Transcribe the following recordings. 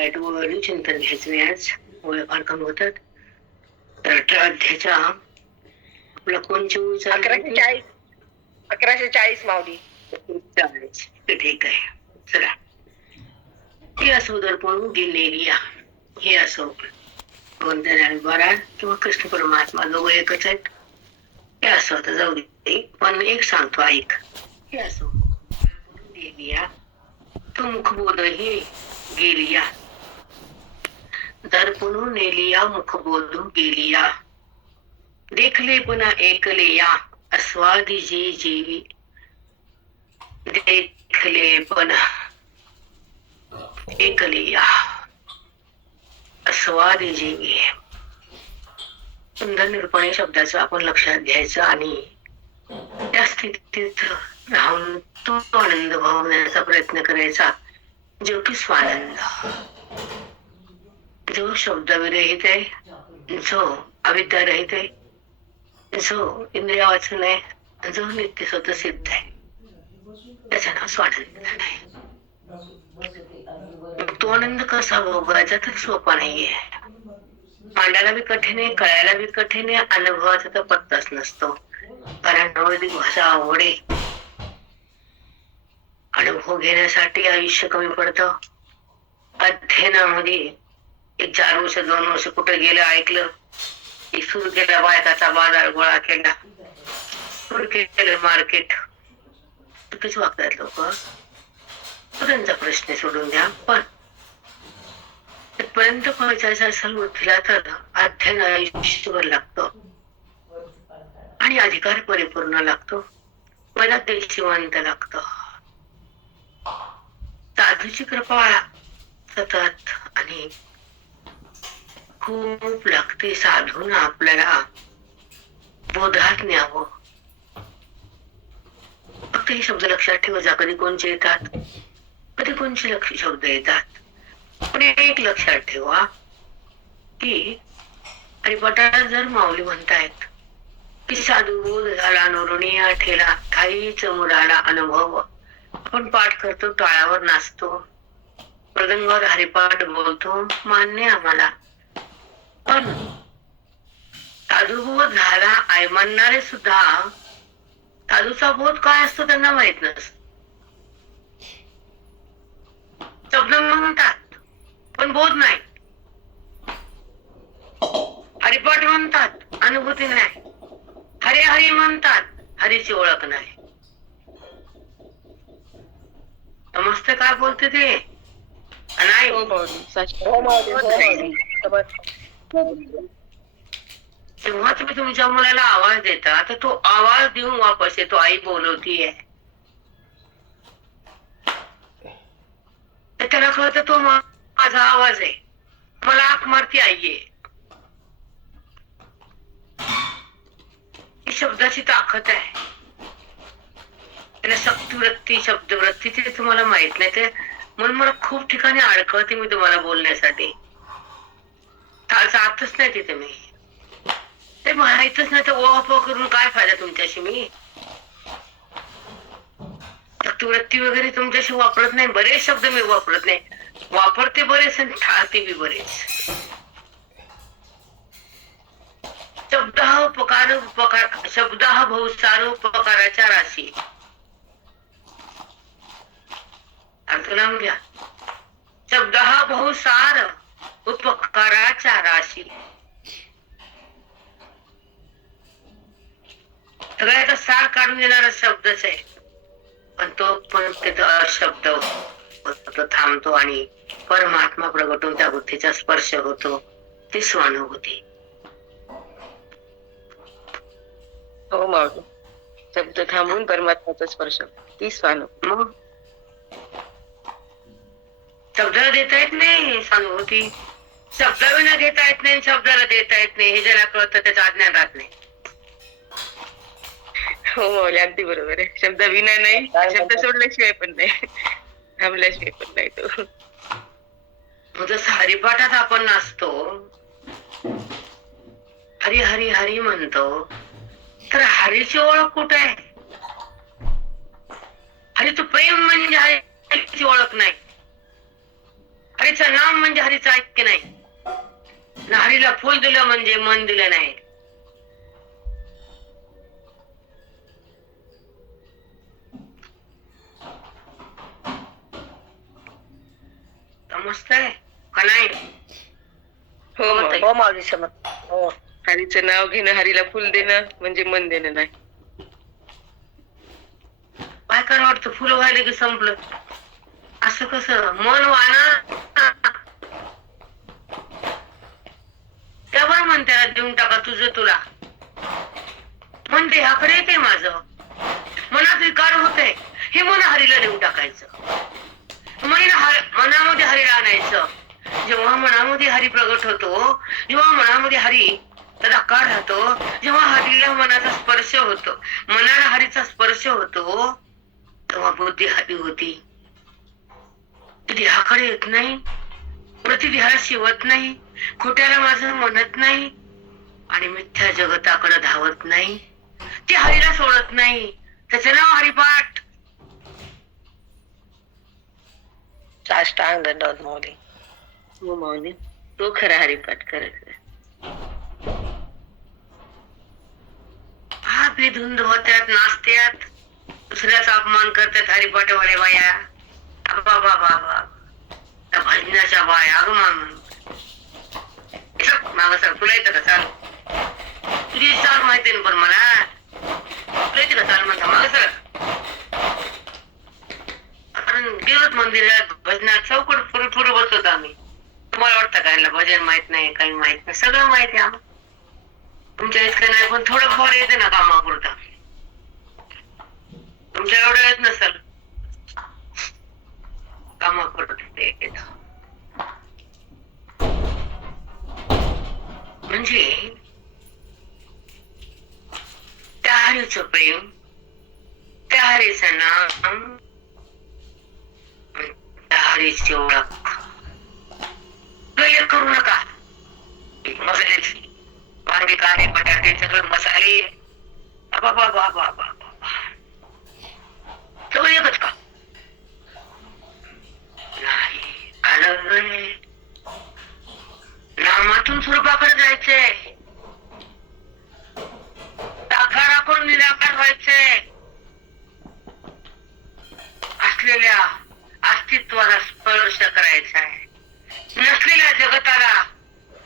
Diet वगैरे चिंतन घ्यायचं नाही. आज फार कमी होतात. तर 18 अध्यायाच्या आपला कोणची उंची 1140 1140 माऊली. 40. ठीक आहे. चला, हे असो दर्पण गेलेली हे असो कोणत्या ज्ञानद्वारा किंवा कृष्ण परमात्मा दोघं एकच आहेत. हे असो, आता जाऊ दे, पण एक सांगतो ऐक. हे असो गेलिया तो मुखबोधही गेलिया, दर्पण नेलिया मुखबोध गेलिया, देखले पुन्हा ऐकलेया अस्वादी जे जीवी, देखले पुन्हा ऐकलेया अस्वादी जीवी. सुंदर निरूपणे शब्दाचं आपण लक्षात घ्यायचं आणि त्या स्थितीत राहून तो आनंद भोगण्याचा प्रयत्न करायचा, जो की स्वानंद, जो शब्दविरहित आहे, जो अविद्यारहित आहे, जो इंद्रियावाचन आहे, जो नित्य स्वतः सिद्ध आहे, त्याचं नाव स्वानंद आहे. तो आनंद कसा भोगायचा तर सोपा नाहीये. मांडायला बी कठीण आहे, कळायला बी कठीण आहे, अनुभवाचा तर पत्ताच नसतो. कारण नवदिक भाषा आवड आहे. अनुभव घेण्यासाठी आयुष्य कमी पडतं. अध्ययनामध्ये एक 4 वर्ष 2 वर्ष कुठे गेलं ऐकलं की सुरू केला बायकाचा बाजार गोळा केला, सुरू केलं मार्केट. चुकीच वागतात लोक. त्यांचा प्रश्न सोडून द्या, पण पर्यंत पोहोचायचं असेल बुद्धीला तर अध्ययन आयुष्यभर लागतो आणि अधिकार परिपूर्ण लागतो. मला देशवंत लागतो. साधूची कृपा सतत आणि खूप लागते. साधून आपल्याला बोधात न्यावं. फक्त हे शब्द लक्षात ठेवायचा. कधी कोणचे येतात, कधी कोणचे शब्द येतात, पण एक लक्षात ठेवा की हरिपाठात जर माऊली म्हणतायत की साधू बोध झाला नोरणी ठेला, काहीच मुलाला अनुभव. आपण पाठ करतो, टाळ्यावर नाचतो, मृदंगावर हरिपाठ बोलतो, मान्य आम्हाला. पण साधूबोध झाला आहे म्हणणारे सुद्धा साधूचा बोध काय असतो त्यांना माहित नसतो. शब्द म्हणतात पण बोध नाही. हरिपाठ म्हणतात, अनुभूती नाही. हरे हरी म्हणतात, हरीची ओळख नाही. समजते काय बोलते ते नाही. जेव्हा तुम्ही तुमच्या मुलाला आवाज देता तर तो आवाज देऊन वापस येतो, आई बोलवतीये. तर त्याला कळतं तो माझा आवाज आहे, मला हाक मारती आई आहे. ही शब्दाची ताकद आहे. त्याला शब्दवृत्ती शब्दवृत्ती ते तुम्हाला माहित नाही. ते म्हणून मला खूप ठिकाणी अडकळते मी तुम्हाला बोलण्यासाठी. जातच नाही तिथे मी. ते माहितच नाही तर ओप करून काय फायदा तुमच्याशी. मी शब्दवृत्ती वगैरे तुमच्याशी वापरत नाही. बरेच शब्द मी वापरत नाही. वापरते बरेच आणि ठाळते बी बरेच. शब्द हा उपकार उपकार, शब्द हा बहुसार उपकाराच्या राशी. अर्थ लावून घ्या. शब्द हा बहुसार उपकाराच्या राशी. सगळ्याचा सार काढून देणारा शब्दच आहे. पण तो पण शब्द थांबतो आणि परमात्मा प्रगट होऊन त्या बुद्धीचा स्पर्श होतो. ती स्वानुभूती. हो माऊली. शब्द थांबून परमात्म्याचा स्पर्श, ती स्वानुभूती. शब्दाला देता येत नाही स्वानुभूती. शब्दाविना घेता येत नाही, शब्दाला देता येत नाही. हे ज्याला कळतं त्याचं अज्ञान राहत नाही. हो माऊली, अगदी बरोबर आहे. शब्द विना नाही, शब्द सोडल्याशिवाय पण नाही, थांबल्याशिवाय पण नाही तो. जसं हरिपाठात आपण नाचतो, हरी हरी हरी म्हणतो, तर हरीची ओळख कुठे आहे? हरीचं प्रेम म्हणजे हरीची ओळख नाही. हरीचं नाम म्हणजे हरीचं ऐक्य नाही ना, हरीला फुल दिलं म्हणजे मन दिलं नाही. समजतंय का नाही? हो मग माऊली. हो माऊली समज. हो. हरीचं नाव घेणं, हरीला फुल देणं म्हणजे मन देणं नाही. बायकांना वाटतं फुलं व्हायला की संपलं. असं कसं? मन वाना त्यावर म्हणते देऊन टाका तुझं तुला. म्हणते ह्याकडे येते माझं मनात विकार होते, हे मन हरीला देऊन टाकायचं. मनामध्ये हरीला आणायचं. जेव्हा मनामध्ये हरी प्रगट होतो, जेव्हा मनामध्ये हरी तदाकार राहतो, जेव्हा हरीला मनाचा स्पर्श होतो, मनाला हरीचा स्पर्श होतो, तेव्हा बुद्धी हरी होती. ती देहाकडे येत नाही, प्रतिदेहाला शिवत नाही, खोट्याला माझं म्हणत नाही आणि मिथ्या जगताकडे धावत नाही. ती हरीला सोडत नाही. त्याचं नाव हरिपाठ. साष्टांग दंडवत माऊली. हो माऊली, तो खरा हरिपाठ करायचा. हा बेधुंद होत्यात, नाचत्यात, दुसऱ्याचा अपमान करतात हरिपाठवाले बाया. बाबा बाबा त्या भजनाच्या बाया अगं माग सर तुला येतं का चाल? तुझी चाल माहिती ना पण मला तुला येते का चाल म्हणता माग सर. कारण गेलोत मंदिरात भजनात चौकट फुरू बसतो आम्ही. तुम्हाला वाटतं का यांना भजन माहित नाही, काही माहित नाही? सगळं माहिती आहे आम्हाला. तुमच्या इतकं नाही पण थोडं फार येते ना कामापुरता. तुमच्या एवढं येत नसल कामापुरत येत. म्हणजे त्या हरीचं प्रेम, त्या हरीचं नाम, त्या हरीची ओळख गैर करू नका. मसाल्याची वांगे कांदे बटाटे सगळे मसाले बाबा बाबा बाबा सगळं एकच का? नाही. आलं नामातून स्वरूपाकडे जायचंय, साकाराकडून निराकार व्हायचंय, असलेल्या अस्तित्वाला स्पर्श करायचा आहे, नसलेल्या जगताला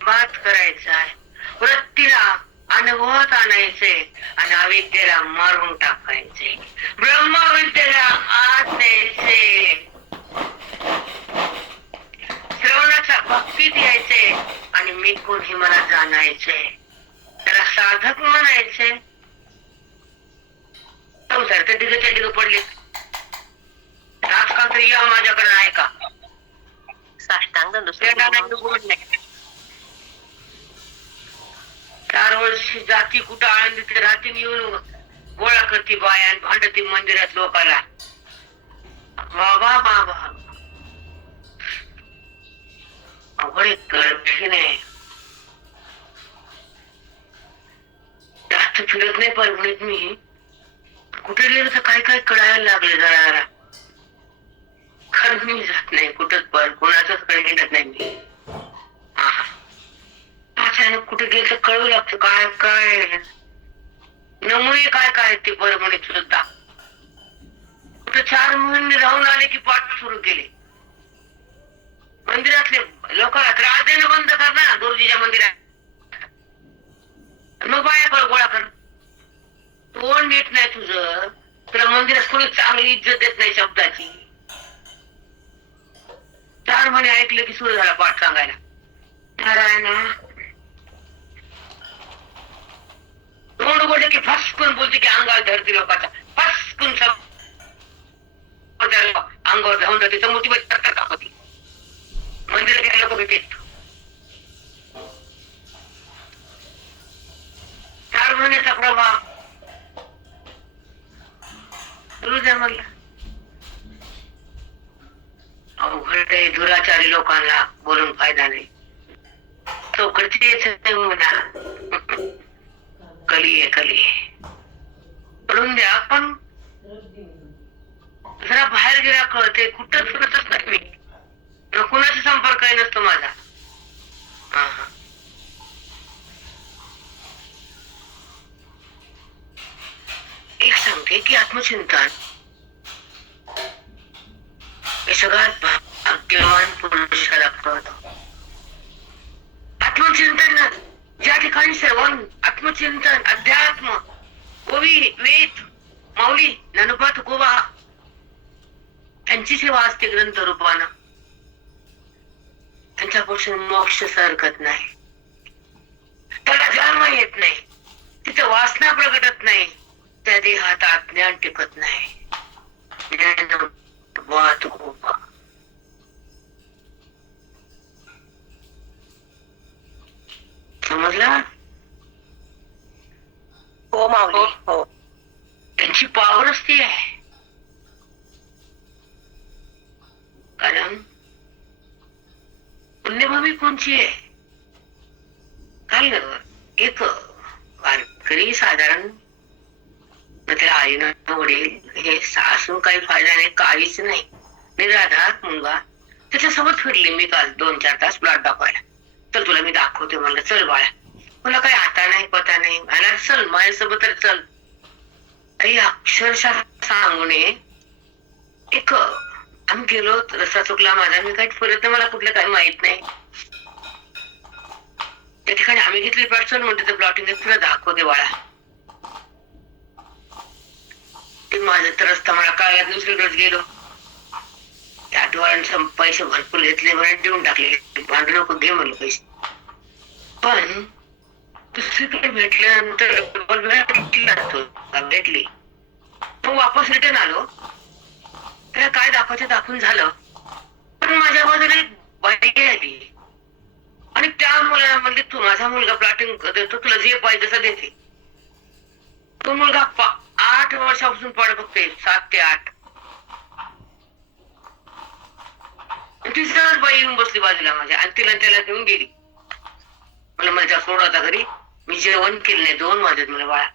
बात करायचा आहे, वृत्तीला अनुभवात आणायचे आणि अविद्येला मारून टाकायचे, ब्रह्मविद्येला आत द्यायचे, श्रवणाच्या भक्तीत यायचे आणि मी कोण हे मला जाणायचे. त्याला साधक म्हणायचे. संसारचे डिगच्या डिग पडले. आजकाल तर या माझ्याकडे आहे का? साष्टांग दंड. 4 वर्ष जाती कुठं आळंदी ते रात्री येऊन गोळा करते बाया आणि भांडती मंदिरात लोकाला. बाबा बाबा अवघड कळत नाही. जास्त फिरत नाही परभणीत मी. कुठे गेलं तर काय काय कळायला लागले जरा. खरं मी जात नाही कुठंच पर कोणाचंच कडे गेलत नाही मी. अचानक कुठे गेलं तर कळू लागतं काय काय नमुने काय काय ते परभणीत सुद्धा. कुठे 4 महिने राहून आले की पाठ सुरू केले. मंदिरातले लोकांना त्रास देणं बंद कर ना गुरुजीच्या मंदिरात. मग बाया गोळा कर. तोंड नीट नाही तुझं, तुला मंदिरात कोणी चांगली इज्जत देत नाही शब्दाची. 4 महिने ऐकलं की सुरू झाला पाठ सांगायला. नारायणा तोंड बोलले की फसकून बोलते की अंगावर धरती लोकांचा फसकून अंगावर धावून जाते. तर मोठी होती मंदिरात गेले लोक भेटे. 4 महिन्याचा प्रभाव सुरू द्या म्हणला. अवघड आहे दुराचारी लोकांना बोलून फायदा नाही. चौकटची म्हणा कली आहे कली करून द्या. पण जरा बाहेर गेला कळते कुठं फिरतच नाही मी. कुणाचा संपर्कही नसतो माझा. हा हा. एक सांगते की आत्मचिंतन हे सगळ्यात भाग्यवान पुरुषाला कळतं. आत्मचिंतन ज्या ठिकाणी सर्वांग आत्मचिंतन, अध्यात्म, ओवी, वेद, माऊली, ज्ञानोबा तुकोबा त्यांची सेवा असते ग्रंथ रूपानं. त्यांच्यापासून मोक्ष सरकत नाही, त्याला जन्म येत नाही, तिथं वासना प्रगटत नाही, त्या देहात अज्ञान टिकत नाही. ज्ञानोबा तुकोबा समजला? हो माऊली. हो. त्यांची पावरच ती आहे. कारण पुण्यभूमी कोणची आहे? काल एक वारकरी साधारण त्याला आईनं वडील हे असून काही फायदा नाही, काहीच नाही, निराधार मुलगा. त्याच्यासोबत फिरली मी काल 2-4 तास प्लॉट दाखवायला. तर तुला मी दाखवते म्हणलं. चल बाळा. मला काही आता नाही, पता नाही, मला चल माझ्यासोबत तर चल. काही अक्षरशः सांगून एक आम्ही गेलो, रस्ता चुकला माझा, मी काही फिरत नाही, मला कुठलं काही माहित नाही. त्या ठिकाणी आम्ही घेतली प्लॉट. चल म्हणते तर प्लॉटिंग तुला दाखवते बाळा. माझा तर रस्ता मला काय दुसरीकडेच गेलो. त्या डोळ्यांचे पैसे भरपूर घेतले, म्हणून देऊन टाकले. भांडू नको, घे म्हणलं पैसे. पण दुसरीकडे भेटल्यानंतर भेटली, मग वापस रिटर्न आलो. त्याला काय दाखवायचं दाखवून झालं. पण माझ्या बाजूला एक बाई आली आणि त्या मुलाला म्हणली, तू माझा मुलगा प्लॉटिंग देतो, तुला जे पाहिजे तसं देते. तो मुलगा 8 वर्षापासून पड बघते, 7 ते 8. तिसरंच बाई येऊन बसली बाजूला माझ्या आणि तिला त्याला घेऊन गेली. मला माझ्या सोडा होता घरी, मी जेवण केलं नाही, 2 वाजत मला बाळा.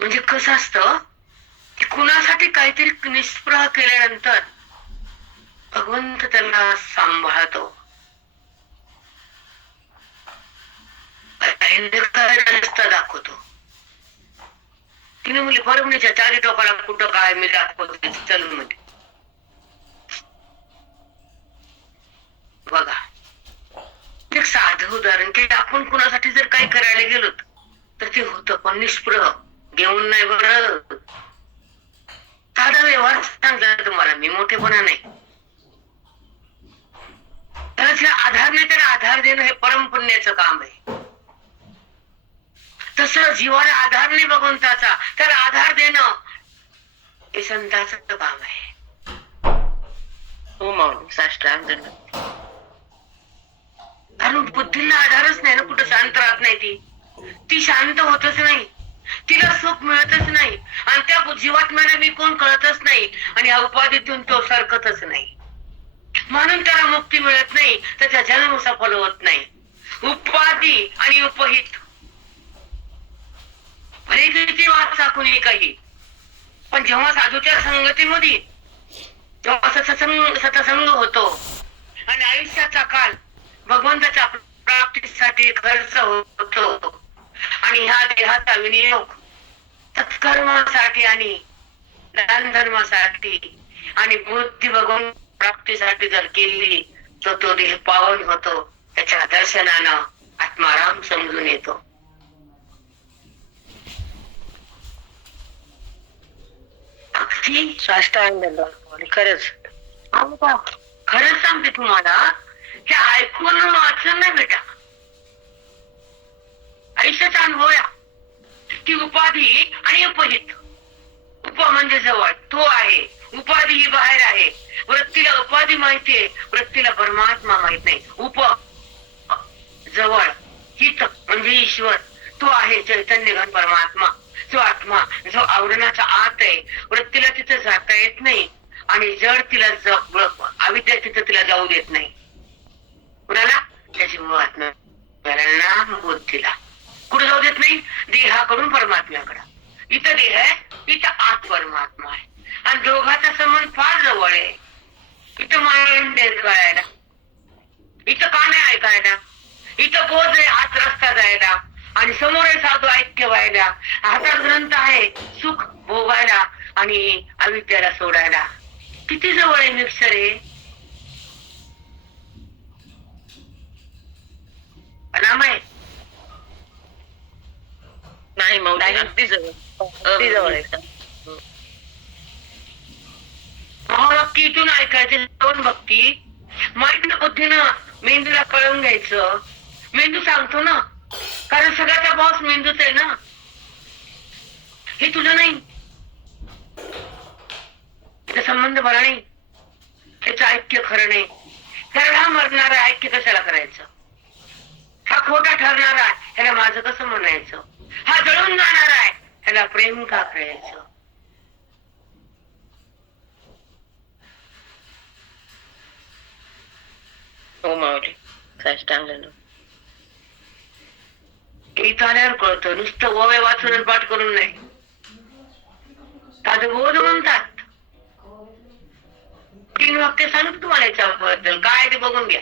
म्हणजे कसं असतं की कुणासाठी काहीतरी निष्प्रह केल्यानंतर भगवंत त्याला सांभाळतो. रस्ता दाखवतो. तिने मुली परभणीच्या 4 टोकाला कुठं काय मी दाखवतो, चल म्हणजे. बघा, एक साधं उदाहरण की आपण कुणासाठी जर काही करायला गेलो तर ते होतं, पण निष्प्रह घेऊन नाही. बरं, साधा व्यवहार सांगला तुम्हाला मी, मोठेपणा नाही. त्याला आधार नाही, त्याला आधार देणं हे परम पुण्याचं काम आहे. तसं जीवाला आधार नाही भगवंताचा, त्याला आधार देणं हे संतांचं काम आहे. हो माऊली. साष्टांग दंडवत. कारण बुद्धीला आधारच नाही ना, कुठं शांत राहत नाही. ती शांत होतच नाही, तिला सुख मिळतच नाही, आणि त्या जीवात्म्याला मी कोण कळतच नाही, आणि या उपाधीतून तो सरकतच नाही. म्हणून त्याला मुक्ती मिळत नाही, त्याचा जन्म सफल होत नाही. उपाधी आणि उपहित भले किती वाचा कुणी काही, पण जेव्हा साधूच्या संगतीमध्ये जेव्हा सत्संग होतो आणि आयुष्याचा काल भगवंताच्या प्राप्तीसाठी खर्च होतो, आणि ह्या देहाचा विनियोग सत्कर्मासाठी आणि दान धर्मासाठी आणि बुद्धी भगवंत प्राप्तीसाठी जर केली तर तो देह पावन होतो. त्याच्या दर्शनानं आत्माराम समजून येतो. साष्टांग दंडवत माऊली. खरंच खरंच सांगते तुम्हाला, हे ऐकून वाचन नाही बेटा, आयुष्याचा अनुभव या की उपाधी आणि उपहित. उप म्हणजे जवळ, तो आहे. उपाधी ही बाहेर आहे. वृत्तीला उपाधी माहितीये, वृत्तीला परमात्मा माहित नाही. उप जवळ, हित म्हणजे ईश्वर, तो आहे चैतन्य घन परमात्मा, जो आत्मा, जो आवरणाचा आत आहे. वृत्तीला तिथं जाता येत नाही, आणि जड तिला अविद्या तिथं तिला जाऊ देत नाही. कुणाला? त्याची आत्मा बुद्धीला कुठे जाऊ देत नाही? देहाकडून परमात्म्याकडे. इथं देह आहे, इथं आत परमात्मा आहे, आणि दोघांचा संबंध फार जवळ आहे. इथं माइंड आहे कळायला, इथं का नाही ऐकायला, इथं बोध आहे हात रस्ता जायला, आणि समोर आहे साधू ऐक्य व्हायला, हातात ग्रंथ आहे सुख भोगायला आणि अविद्याला सोडायला. किती जवळ आहे मिक्सर आहे. नाम आहे नाही माऊली, अगदी जवळ. अगदी जवळ आहे. भक्तीतून ऐकायचे, दोन भक्ती माइंड बुद्धीनं मेंदूला कळून घ्यायचं. मेंदू सांगतो ना, कारण सगळ्याचा बॉस मेंदूच आहे ना, हे तुझं नाही, त्याचा संबंध बरा नाही, त्याचं ऐक्य खरं नाही. कारण हा मरणारा ऐक्य कशाला करायचं, हा खोटा ठरणारा आहे ह्याला माझं कसं म्हणायचं, हा जळून जाणार आहे ह्याला प्रेम का करायचं. हो माऊली, साष्टांग इथं आल्यावर कळतं, नुसतं ओवे वाचून आणि पाठ करून नाही. साधं बोध म्हणतात. 3 वाक्य सांगतो तुम्हाला याच्याबद्दल, काय ते बघून घ्या.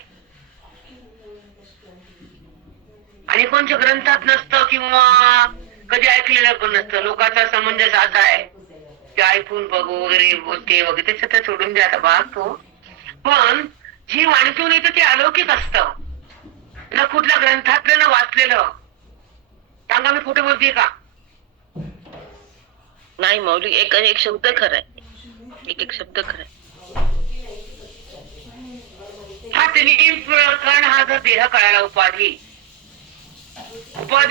आणि कोणत्या ग्रंथात नसतं किंवा कधी ऐकलेलं पण नसतं. लोकांचा समंजस असा आहे ते ऐकून बघू वगैरे बोलते वगैरे, त्याच्यात सोडून द्या बा तो. पण जी वाणीतून येतं ते अलौकिक असतं, न कुठल्या ग्रंथातलं न वाचलेलं. सांगा मी खोटं बोलते का? नाही माऊली, एक एक शब्द खराय, एक शब्द खराय. हा कारण हा जर देह कळायला उपाधी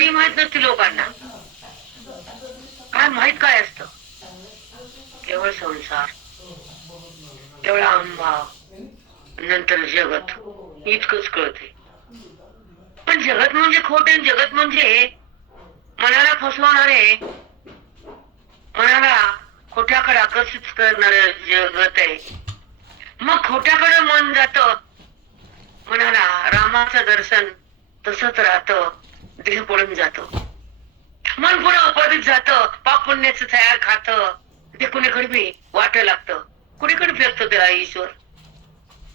माहित नसते लोकांना. काय माहित काय असतं? केवळ संसार, केवळ अहंभाव, नंतर जगत, इतकंच कळते. पण जगत म्हणजे खोटे, जगत म्हणजे मनाला फसवणारे, मनाला खोट्याकडे आकर्षित करणारे जगत आहे. मग खोट्याकडे मन जात, मनाला रामाचं दर्शन तसंच राहतं, देह पडून जातो. मन पुन्हा उपाधीत जातं, पाप पुण्याचं तयार खातं, ते कुणीकडे बी वाट लागतं, कुणीकडे फिरतो त्याला ईश्वर.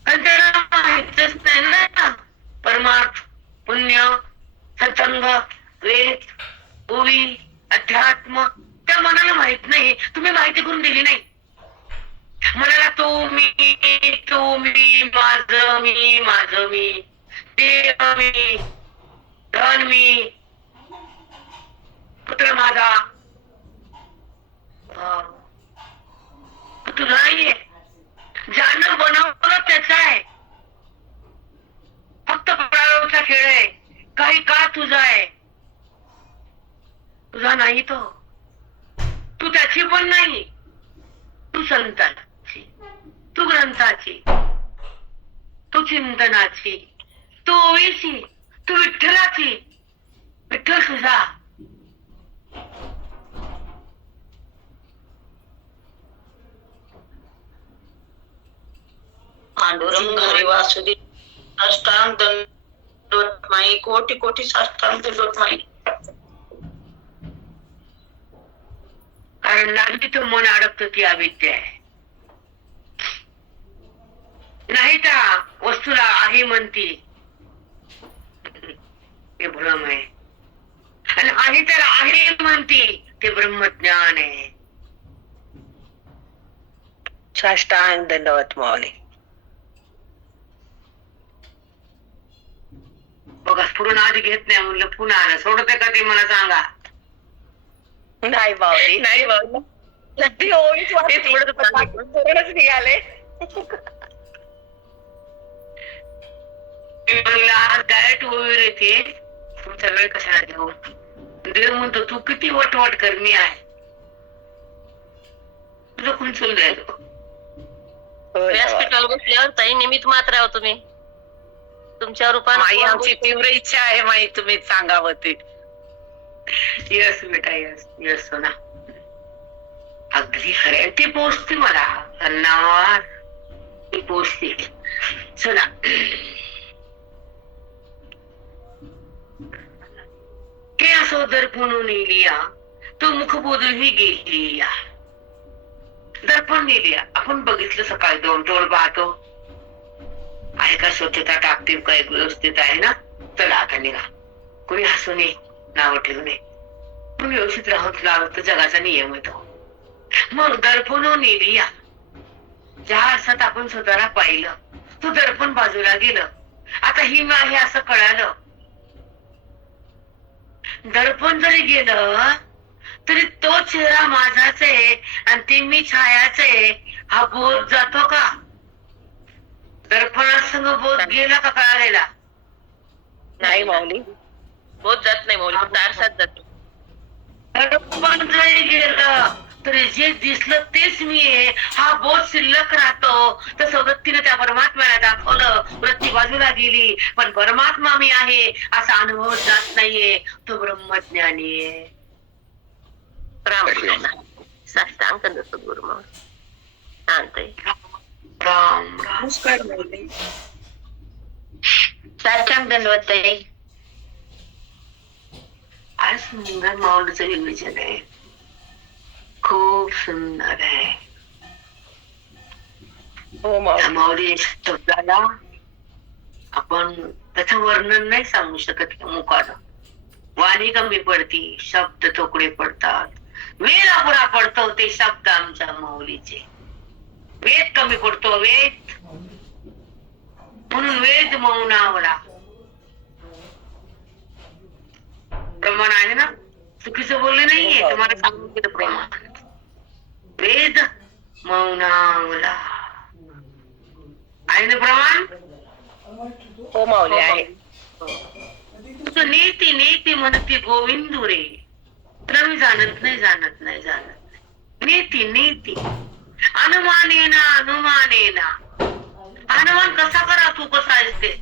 आणि त्याला माहितच नाही ना परमार्थ, पुण्य, सत्संग, वेद, ओवी, अध्यात्म. त्या मनाला माहित नाही, तुम्ही माहिती करून दिली नाही. मनाला तो मी, माझं मी, देह मी, धन मी, पुत्र माझा. तुझं नाहीये. ज्यानं बनवलं त्याच आहे, फक्त प्रारंभचा खेळ आहे. काही का तुझा आहे, तुझा नाही तो. तू त्याची पण नाही, तू संतांची, तू ग्रंथाची, तू चिंतनाची, तू ओवीची, तू विठ्ठलाची. विठ्ठल तुझा. पांडुरंग हरी वासुदेव, साष्टांग दंडवत माई, कोटी कोटी साष्टांग दंडवत माई. कारण लागली तर मन अडकतं ती अविद्या आहे. नाही त्या वस्तूला आहे म्हणती, ते भ्रम आहे. आणि आहे त्याला आहे म्हणती, ते ब्रह्मज्ञान आहे. साष्टांग दंडवत माऊली. बघा पूर्ण आधी घेत नाही म्हणलं, पुन्हा आलं. सोडते का ते मला सांगा. नाही माऊली, नाही माऊली, ती ओवीच ते थोडं निघाले. डायरेक्ट ओवीर येते. तुमचा वेळ कशाला देऊ. देव म्हणतो तू किती वटवट कर, मी आहे. तुझं कोण समजायचं. व्यासपीठावर बसल्यावर ताई निमित्त मात्र आहो तुम्ही. तुमच्या रूपाने माई आमची तीव्र इच्छा आहे माई, तुम्ही सांगावं ते. यस बेटा, यस यस सोना, अगदी खरे. ती पोचते मला अन्नावर, ती पोचते. चला हे असो दर्पणून लिया, तो मुखबोधही गेली. दर्पण लिहिल्या आपण बघितलं, सकाळी 2 टोळ पाहतो, आहे का, स्वच्छता टापटीप काय व्यवस्थित आहे ना, चला आता निघा. कोणी हसू नये, नाव ठेवू नये, तुम्ही व्यवस्थित राहत लावत, जगाचा नियम येतो. मग दर्पण नेलिया, ज्या आरसात आपण स्वतःला पाहिलं, तो दर्पण बाजूला गेलं. आता ही मी आहे असं कळालं. दर्पण जरी गेलं तरी तो चेहरा माझाच आहे आणि ते मी छायाच आहे, हा बोध जातो का? दर्पणासंग बोध गेला का कळालेला? नाही माऊली, बोध जात नाही माऊली, फक्त आरसात जातो. दर्पण जरी गेलं तरी जे दिसलं तेच मी आहे हा बोध शिल्लक राहतो. तसं वृत्तीने त्या परमात्म्याला दाखवलं, वृत्ती बाजूला गेली, पण परमात्मा मी आहे असा अनुभव जात नाहीये. तो ब्रह्मज्ञानी आहे. राम साष्टांग सद्गुरु माऊली शांत आहे. राम राम. नमस्कार माऊली. साष्टांग दंडवत आहे. आज सुंदर माऊलीचं विवेचन आहे, खूप सुंदर आहे. हो माऊली. माऊली शब्दाला आपण त्याचं वर्णन नाही सांगू शकत मुखानं. वाणी कमी पडती, शब्द तोकडे पडतात, वेद अपुरा पडतो. ते शब्द आमच्या माऊलीचे, वेद कमी पडतो, वेद म्हणून वेद मौनावला. प्रमाण आहे ना, चुकीचं बोलले नाहीये, तुम्हाला सांगून केलं प्रमाण. वेद मौनावला आहे ना प्रमाण. हो माऊली आहे. तुझं नीती नीती म्हणती गोविंदू रे, तुला मी जाणत नाही जाणत नाही जाणत नाही. नीती नीती अनुमानेना अनुमानेना. अनुमान कसा करा, तू कसा आहेस ते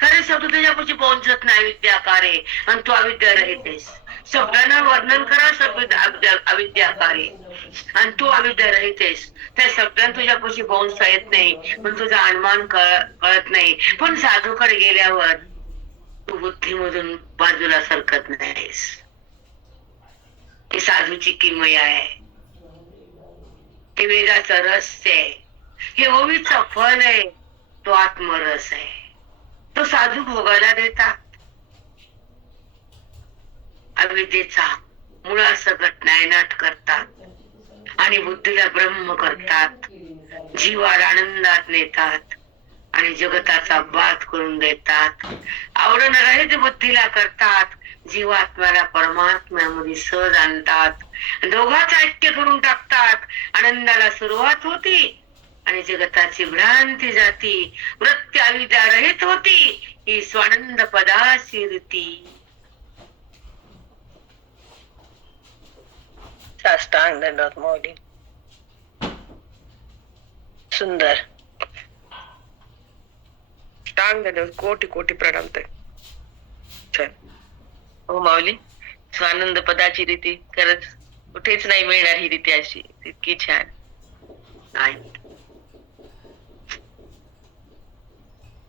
खरे शब्द तुझ्यापाशी पोहोचत नाही. विद्याकारे आणि तू अविद्या रहितेस. शब्दानं वर्णन करा, शब्द अविद्याकारे आणि तू अविद्या रहितेस. त्या शब्दानं तुझ्यापाशी पोहोचता येत नाही, पण तुझा अनुमान कळत नाही. पण साधूकडे गेल्यावर तू बुद्धीमधून बाजूला सरकत नाहीस. ही साधूची किमया आहे, हे वेदाचं रहस्य आहे, हे ओवीचं फल आहे, तो आत्मरस आहे. तो साधू भोगायला देतात. अविद्येचा मुळासकट नायनाट करतात आणि बुद्धीला ब्रह्म करतात. जीवाला आनंदात नेतात आणि जगताचा बात करून देतात. आवरण रहित बुद्धीला करतात, जीवात्म्याला परमात्म्यामध्ये सहज आणतात. दोघांचं ऐक्य करून टाकतात. आनंदाला सुरुवात होती आणि जगताची भ्रांती जाती. वृत्ती अविद्या रहित होती, ही स्वानंद पदाची रीती. साष्टांग दंडवत माऊली. सुंदर. टांग दंडवत, कोटी कोटी प्रणाम ताई. छान. हो माऊली, स्वानंद पदाची रीती खरंच कुठेच नाही मिळणार ही रीती अशी, इतकी छान. नाही,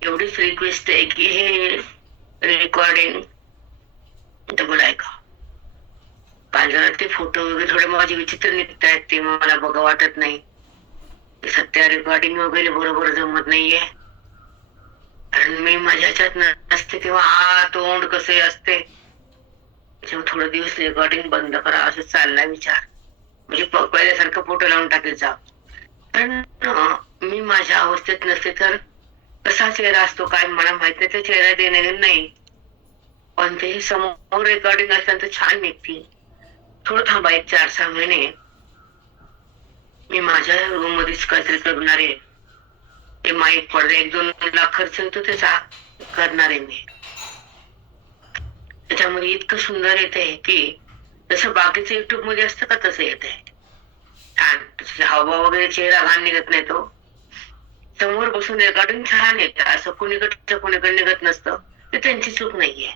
एवढीच रिक्वेस्ट आहे की हे रेकॉर्डिंग डबल ऐका. काल ते फोटो वगैरे थोडे माझे विचित्र निघत आहेत, ते मला बघा वाटत नाही. सध्या रेकॉर्डिंग वगैरे बरोबर जमत नाहीये, कारण मी माझ्या ह्याच्यात नसते तेव्हा तोंड कसे असते. त्याच्यामुळे थोडे दिवस रेकॉर्डिंग बंद करा असं चाललाय विचार. म्हणजे पहिल्यासारखं फोटो लावून टाकेल जा. कारण मी माझ्या अवस्थेत नसते तर कसा चेहरा असतो काय मला माहित नाही. ते चेहरा देणे नाही, पण ते समोर रेकॉर्डिंग असताना छान निघते. थोडं थांबा, 1-4-6 महिने मी माझ्या रूम मध्येच काहीतरी करणार आहे. ते माईक पडदे 1-2 लाख खर्च होतो त्याचा करणार आहे मी. त्याच्यामध्ये इतकं सुंदर येत आहे की जसं बाकीचं युट्यूब मध्ये असतं का तसं येत आहे. छान हावभाव वगैरे, चेहरा घाण निघत नाही. तो समोर बसून रेकॉर्डिंग छान येतं. असं कुणीकडचं कुणीकडे निघत नसतं. ते त्यांची चूक नाहीये.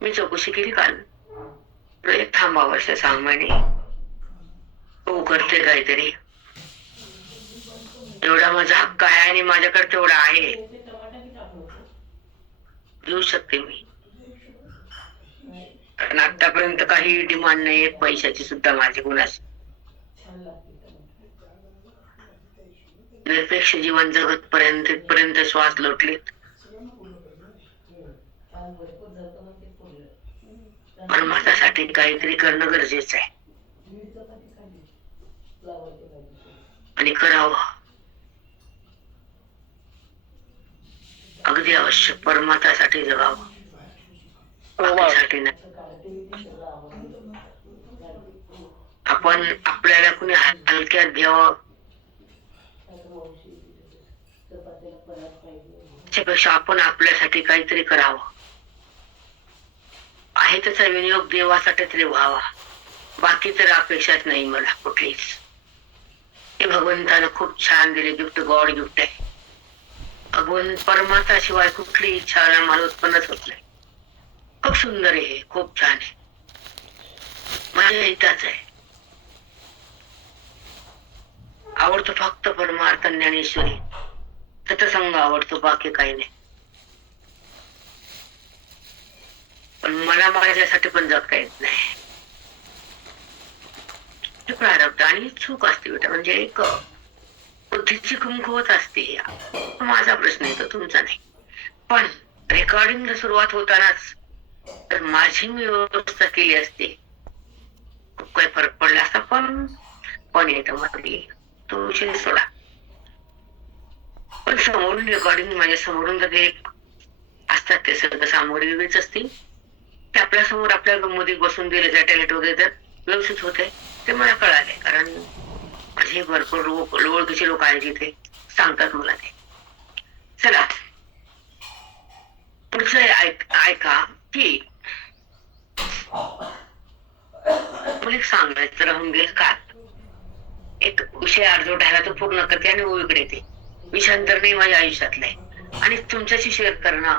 मी चौकशी केली काल. एक थांबावं असे 6 महिने हो करते काहीतरी. एवढा माझा हक्क आहे आणि माझ्याकडे तेवढा आहे, घेऊ शकते मी. कारण आतापर्यंत काही डिमांड नाही पैशाची सुद्धा माझी गुणाची. निरपेक्ष जीवन जगत पर्यंत श्वास लोटलेत. परमार्थासाठी काहीतरी करणं गरजेचं आहे आणि करावं अगदी आवश्यक. परमार्थासाठी जगावं, बाकीसाठी नाही. आपण आपल्याला कुणी हलक्यात घ्यावं त्यापेक्षा आपण आपल्यासाठी काहीतरी करावं. आहे त्याचा विनियोग देवासाठी तरी व्हावा. बाकी तर अपेक्षाच नाही मला कुठलीच. हे भगवंतानं खूप छान दिले गिफ्ट, गॉड गिफ्ट आहे. भगवंत परमात्मा शिवाय कुठली इच्छा मला उत्पन्नच होत नाही. खूप सुंदर आहे हे, खूप छान आहे, माझ्या हिताच आहे. आवडतो फक्त परमार्थ ज्ञानेश्वरी सतसंग आवडतो, बाकी काही नाही. पण मला माझ्यासाठी पण जगता येत नाही. प्रारब्ध आणि चूक असते बेटा, म्हणजे एक बुद्धीची कुंकवत असते. माझा प्रश्न येतो, तुमचा नाही. पण रेकॉर्डिंग सुरुवात होतानाच तर माझी मी व्यवस्था केली असते, खूप काही फरक पडला असता. पण येतं मध्ये तो विषय सोडा. पण समोरून रेकॉर्डिंग माझ्या समोरून जर एक असतात ते सगळं सामोरी वेगळीच असतील, ते आपल्या समोर आपल्या मध्ये बसून दिले सॅटेलाइट वगैरे तर व्यवस्थित होते. ते मला कळाले, कारण माझे भरपूर ओळखीचे लोक आहेत जिथे सांगतात मला ते. चला पुढचं ऐका की मला एक सांगायचं राहून गेल का. एक विषय अर्धवट राहिला तो पूर्ण करते आणि ओळीकडे येते. विषयांतर नाही माझ्या आयुष्यातलं आहे आणि तुमच्याशी शेअर करणं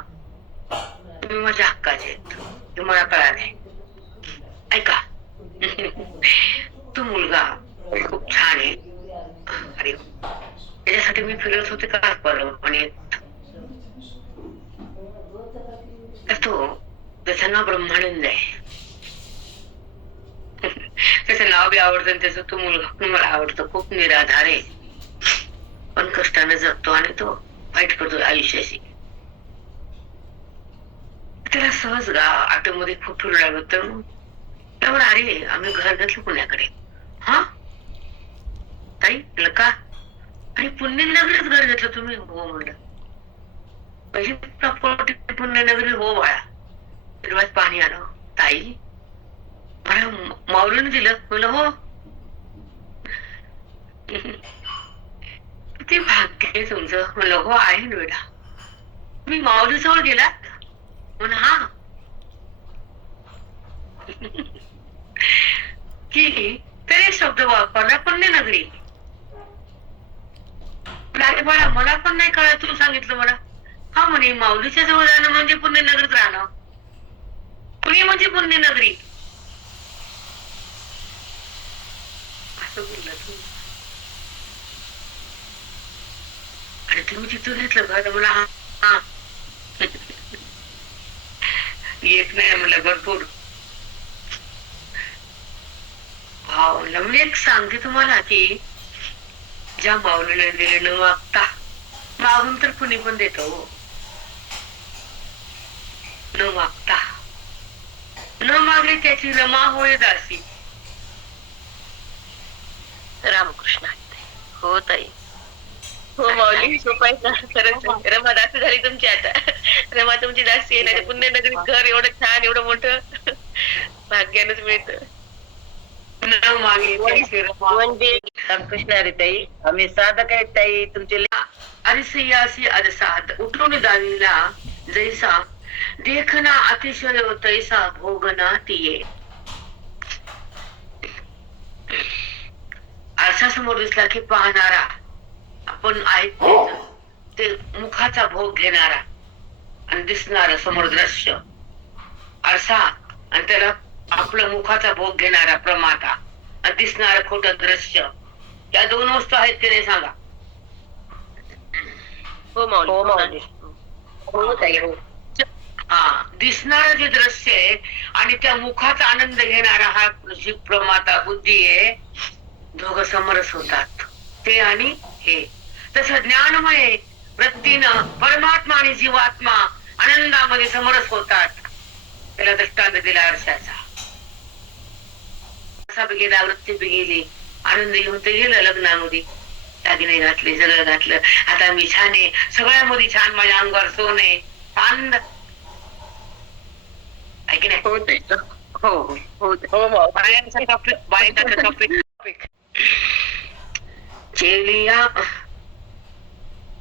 तुम्ही माझ्या हक्काचे आहेत हे मला कळालंय. ऐका तो मुलगा खूप छान आहे. अरे त्याच्यासाठी मी फिरत होते का परवाने. तो त्याचं नाव ब्रह्मानंद आहे. त्याचं नाव बी आवडतं आणि त्याचा तो मुलगा मला आवडतो. खूप निराधार आहे पण कष्टाने जगतो आणि तो फाईट करतो आयुष्याशी. त्याला सहज ऑटोमध्ये खूप फिरू लागलो तर त्यामुळे अरे आम्ही घर घेतलं पुण्याकडे. हा ताई का आणि पुण्यनगरीत घर घेतलं तुम्ही. हो म्हणलं पहिली प्रॉपर्टी पुण्यनगरी. हो बाळा. तेव्हाच पाणी आलं. ताई मला माऊलीने दिलं. म्हणलं हो. किती भाग्य आहे तुमचं. म्हणलं हो आहे ना बेटा. तुम्ही माऊली जवळ गेलात. म्हणून हा की तर एक शब्द वापरला पुण्यनगरी. अरे बाळा मला पण नाही कळत, तू सांगितलं मला. हा म्हणे माऊलीच्या जवळ जाणं म्हणजे पुण्यनगरीत राहणं. पुणे म्हणजे पुण्यनगरी असं बोलला तू. आणि तुम्ही तिथून घेतलं का तर मला हा एक नाही म्हणलं भरपूर. भावला मी एक सांगते तुम्हाला की ज्या माऊलीने दिले न मागता, मागून तर कुणी पण देतो. न मागता न मागले त्याची रमा होय दासी. रामकृष्ण. हो ताई. हो माऊली सोपाय का. खरंच रमा दासी झाली तुमची आता. रमा तुमची दासी आहे ना. पुण्यनगरीत घर एवढं छान एवढं मोठं भाग्यानच मिळतं. न मागे त्याची रमा. म्हणजे रामकृष्ण हरी ताई, आम्ही साधक आहेत ताई तुमचे. अरिसयासी अरसात उठून दाविला जैसा देखना अतिशय तैसा भोगना तिये. आरशासमोर दिसला की पाहणारा आपण ऐकतो ते मुखाचा भोग घेणारा आणि दिसणारा समोर दृश्य आरसा आणि त्याला आपलं मुखाचा भोग घेणारा प्रमाता आणि दिसणारं खोटं दृश्य. या दोन वस्तू आहेत की नाही सांगा. हो माऊली. हो माऊली. हो ताई हो. हा दिसणारं जे दृश्य आहे आणि त्या मुखाचा आनंद घेणारा हा जी प्रमाता बुद्धी आहे, दोघं समरस होतात ते आणि हे. तर तसं ज्ञानमय वृत्तीनं परमात्मा आणि जीवात्मा आनंदामध्ये समरस होतात. त्याला दृष्टांत दिला आरशाचा. असा बी गेला, वृत्ती बी गेली, आनंद घेऊन ते गेलं लग्नामध्ये. दागिने घातले, सगळं घातलं, आता मी छान आहे, सगळ्यामध्ये छान, माझ्या अंगावर सोन आहे, आनंद आहे की नाही? बायांचा टॉपिक चेलिया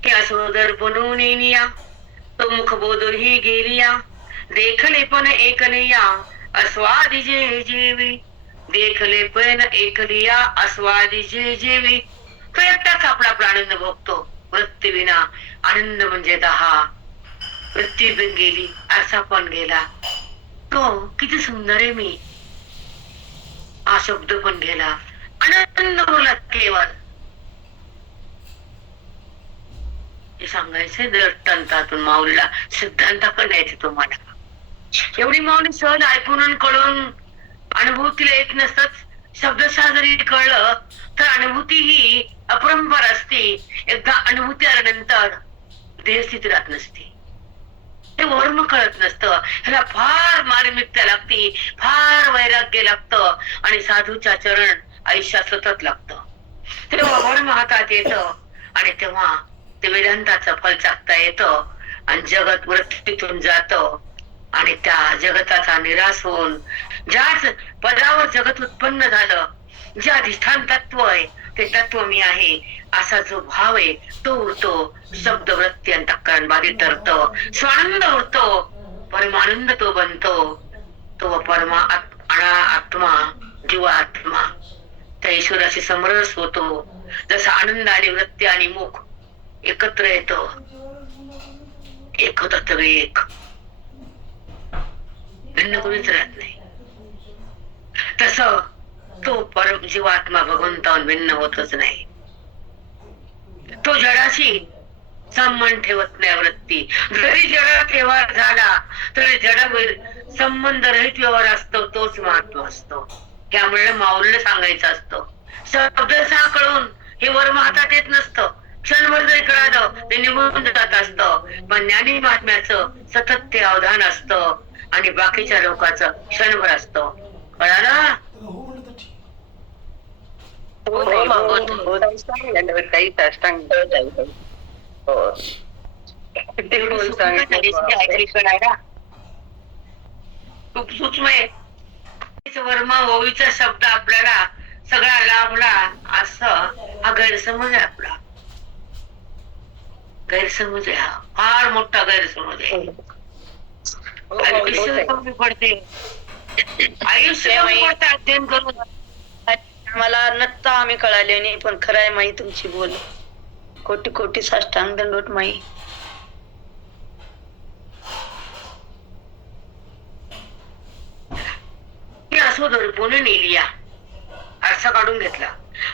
क्या सोदर बनून येनिया, तो मुख बोधो ही गेलिया, देखले पण एकलिया अस्वादी जे जेवी, देखले पण एकलिया अस्वादी जे जेवी. तो एकटाच आपला आपला आनंद भोगतो. वृत्ती विना आनंद म्हणजे दहा. वृत्ती पण गेली, आरसा पण गेला. तो किती सुंदर आहे मी, हा शब्द पण गेला, आनंद बोला केवळ. हे सांगायचंय दृष्टांतातून माऊलीला, सिद्धांताकडे यायचे तुम्हाला. एवढी माऊली सहज ऐकून आणि कळून अनुभूतीला येत नसतच. शब्दशः जरी कळलं तर अनुभूती ही अपरंपार असते. एकदा अनुभूती आल्यानंतर देहस्थिती राहत नसते. ते वर्म कळत नसतं. ह्याला फार मार्मिकता लागते, फार वैराग्य लागतं आणि साधूच्या चरण आयुष्यात सतत लागतं. तेव्हा वर्म हातात येतं आणि तेव्हा ते वेदांताचं फल चाकता येतं आणि जगत वृत्तीतून जातं आणि त्या जगताचा निराश होऊन ज्याच पदावर जगत उत्पन्न झालं, जे अधिष्ठान तत्व आहे ते तत्व मी आहे असा जो भाव आहे तो उरतो. शब्द वृत्ती अंतःकरण बाधित ठरतो, स्वानंद उरतो, परमानंद तो बनतो. तो परमा आत्मा जीवात्मा त्या ईश्वराशी समरस होतो. जसा आनंद आणि वृत्ती आणि मुख एकत्र येतो, एक होतात सगळे एक, भिन्न कोणीच राहत नाही. तस तो परम जीवात्मा भगवंताहून भिन्न होतच नाही. तो जडाशी संबंध ठेवत नाही. वृत्ती जरी जडात व्यवहार झाला तरी जडावर संबंध रहित व्यवहार असतो, तोच महत्व असतो. त्यामुळे माऊलीला सांगायचं असतं. शब्दशः कळून हे वर्म हातात येत नसतं. क्षणभर जरी कळालं ते निघून जात असतं. पण ज्ञानी महात्म्याचं सतत ते अवधान असतं आणि बाकीच्या लोकांचं क्षणभर असतं. कळालं? खूप सूक्ष्म आहे. वर्मा ओवीचा शब्द आपल्याला सगळा लाभला असं हा गैरसमज आहे आपला. गैरसमज आहे हा, फार मोठा गैरसमज आहे. आयुष्य कमी पडते, आयुष्य कमी पडते अध्ययन करून. मला नसता आम्ही कळाले नाही, पण खरं आहे माई तुमची बोल. कोटी कोटी साष्टांग दंडवत माई. असो दर्पण नेलिया, आरसा काढून घेतला.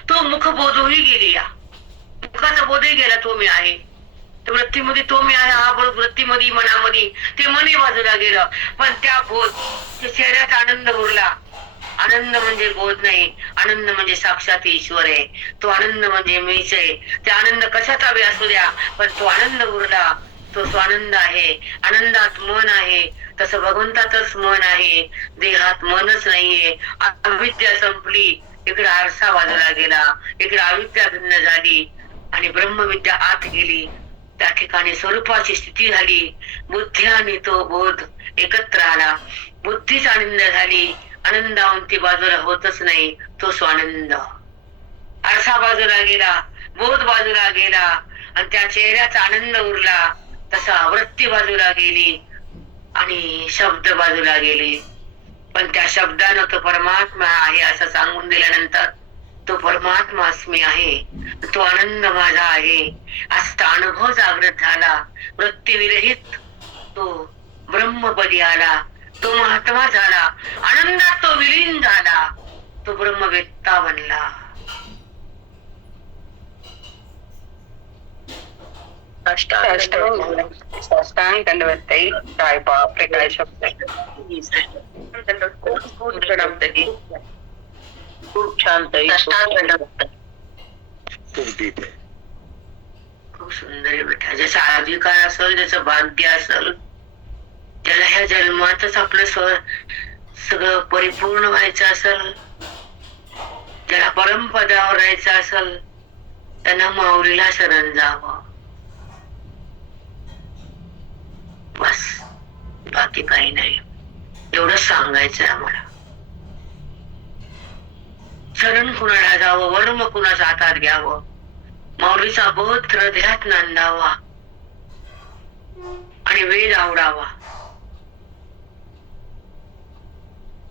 तो मुख बोधही गेली, मुखाचा बोधही गेला. तो मी आहे, वृत्तीमध्ये तो मी आहे हा बोध वृत्तीमध्ये मनामध्ये ते मनी बाजूला गेलं. पण त्या बोध त्या चेहऱ्यात आनंद उरला. आनंद म्हणजे बोध नाही, आनंद म्हणजे साक्षात ईश्वर आहे. तो आनंद म्हणजे मीच आहे. ते आनंद कशाचा बी असू द्या, पण तो आनंद उरला. तो स्वानंद आहे. आनंदात मन आहे, तसं भगवंतातच मन आहे. देहात मनच नाहीये. अविद्या संपली, इकडे आरसा बाजूला गेला, इकडे अविद्या भिन्न झाली आणि ब्रह्मविद्या आत गेली. त्या ठिकाणी स्वरूपाची स्थिती झाली. बुद्धी आणि तो बोध एकत्र आला. बुद्धीच आनंद झाली. आनंदाहून ती बाजूला होतच नाही, तो स्वानंद. आरसा बाजूला गेला, बोध बाजूला गेला आणि त्या चेहऱ्याचा आनंद उरला. तसा वृत्ती बाजूला गेली आणि शब्द बाजूला गेले. पण त्या शब्दानं तो परमात्मा आहे असं सांगून दिल्यानंतर तो परमात्मा अस्मी आहे, तो आनंद माझा आहे असा अनुभव जागृत झाला. वृत्ती विरहित तो ब्रह्मपदी आला. तो महात्मा झाला. आनंदात तो विलीन झाला. तो ब्रह्मवेत्ता बनला. साष्टांग दंडवत ताई. काय बापरे, काय शब्द. खूप छान ताई. खूप डीप आहे. खूप सुंदर आहे बेटा. ज्याचा अधिकार असेल, ज्याचं भाग्य असेल, ज्याला ह्या जन्मातच आपलं सगळं परिपूर्ण व्हायचं असेल, ज्याला परमपदावर राहायचं असेल, त्यांना माऊलीला शरण जावं. बस, बाकी काही नाही. एवढं सांगायचंय आम्हाला. शरण कुणाला जावं, वर्म कुणाच्या हातात घ्यावं, माऊलीचा बोध हृदयात नांदावा आणि वेद आवडावा.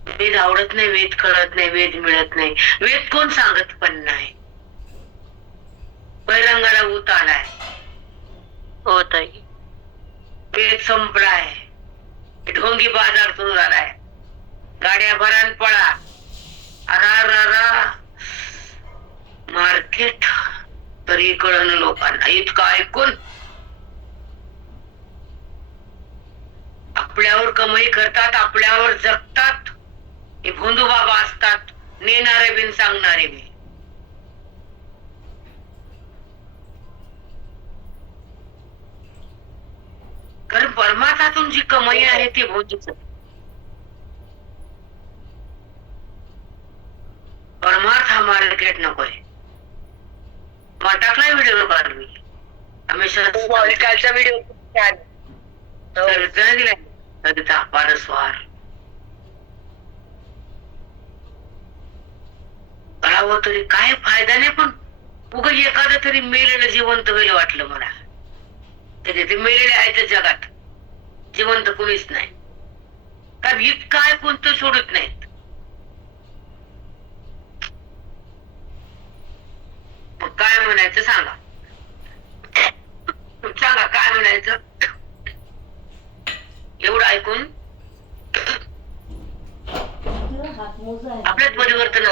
वेद आवडत नाही, वेद कळत नाही, वेद मिळत नाही. वेद कोण सांगत पण नाही. बैरंगाला ऊत आलाय, हो ताई. वेद संपलाय, ढोंगी बाजार सुरू झालाय, गाड्या भरान पळा, अरा मार्केट. तरी कळण लोकांना. इतकं ऐकून आपल्यावर कमाई करतात, आपल्यावर जगतात. हे भोंदू बाबा असतात, नेणारे बिन सांगणारे बिन. कारण परमार्थातून जी कमाई आहे ती भोंदूच. परमार्थ हा मार्केट नकोय. टाकलाय व्हिडिओ काढ मी हमेशा कालचा व्हिडिओ छान दिलाय. पारस्वार करावं तरी काय फायदा नाही. पण उग एखादं तरी मेलेलं जिवंत होईल वाटलं मला. ते मेलेले आहेत जगात, जिवंत कुणीच नाही. कारण इतकं काय कोणतं सोडत नाहीत. काय म्हणायचं सांगा, सांगा काय म्हणायचं. एवढं ऐकून आपल्यात परिवर्तन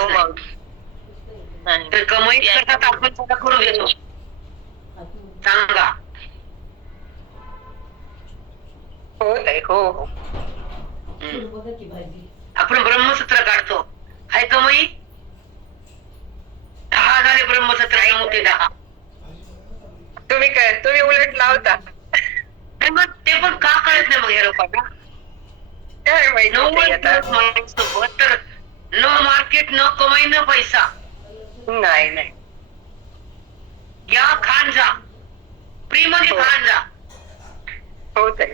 तर कमाई करतात, आपण स्वतः करून घेतो. सांगा. हो ताई, हो हो. आपण ब्रह्मसूत्र काढतो, हाय कमाई 10 झाले ब्रह्मसूत्र मोठे 10. तुम्ही उलट लावता. मग ते पण का कळत नाही मग या लोकांना. काय माहिती तर न मार्केट, न कमाई, न पैसा. नाही. या खान जा, फ्री मध्ये खान जा. हो ताई.